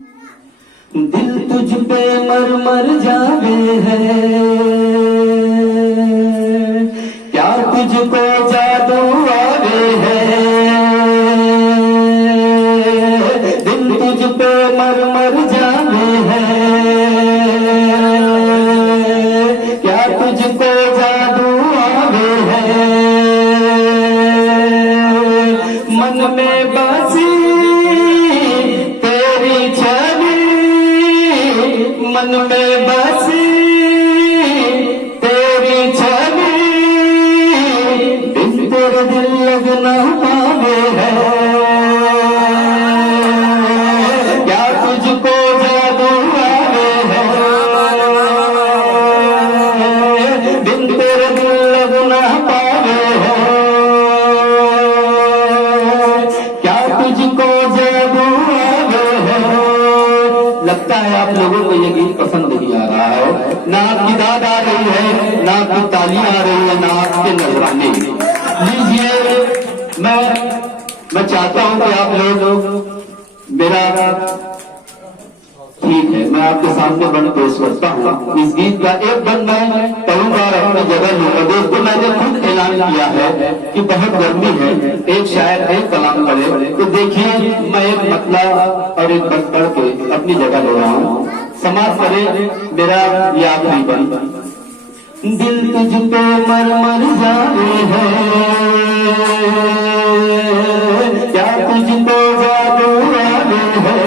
दिल तुझ पे मर मर जावे है, क्या तुझको जादू आवे है। दिल तुझ पे मर मर जावे है, क्या तुझको जादू आवे है। मन में बसी तेरी छवि, मन में बसी तेरी छवि, बिन तेरे दिल लगना पावे है। क्या तुझको जादू आवे है, बिन तेरे दिल लगना पावे है। क्या तुझको जादू आवे है। लगता है आप लोगों को ये गीत पसंद नहीं आ रहा है, ना आपकी दाद आ रही है, ना आपकी तालियां आ रही है, ना आपके नजराने। लीजिए, मैं चाहता हूं कि आप लोग मेरा, ठीक है, मैं आपके सामने बंद पेश करता हूं। इस गीत का एक बंद मैं पढ़ूंगा और अपनी जगह लूंगा। दोस्तों, मैंने खुद ऐलान किया है कि बहुत गर्मी है, एक शायर एक कलाम पढ़े, तो देखिए मैं एक मतला और एक बंद पढ़ के अपनी जगह ले रहा हूं। समाज करे मेरा ये आखिरी बंद। दिल तुझ पे मर मर जावे है, क्या तुझको जादू आवे है।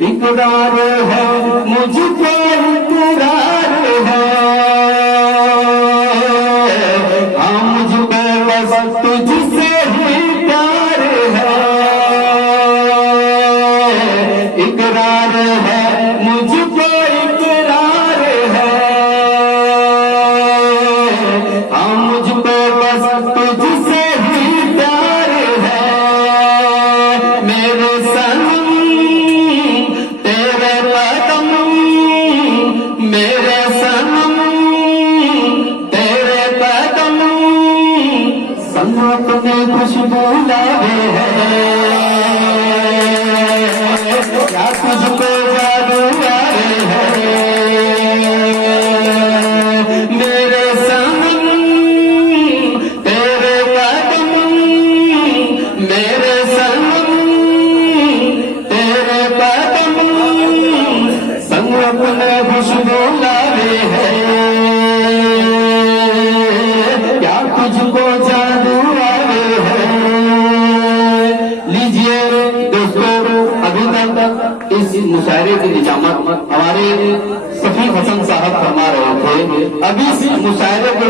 इकरार है मुझको, इकरार है, हाँ मुझ पे बस तुझसे ही प्यार है। इकरार है मुझको, इकरार है, हाँ मुझ पे बस तुझसे ही प्यार है। मेरे सनम तेरे कदम, मेरे सनम तेरे कदम, संग अपने खुशबू लावे है। क्या तुझको जादू आवे है, मेरे सनम तेरे कदम, मेरे सनम तेरे कदम, संग अपने खुशबू लावे है। क्या तुझको जादू आवे है। लीजिए दोस्तों, अभी तक इस मुशायरे की निजामत हमारे सफी हसन साहब फरमा रहे थे। अभी इस मुशायरे को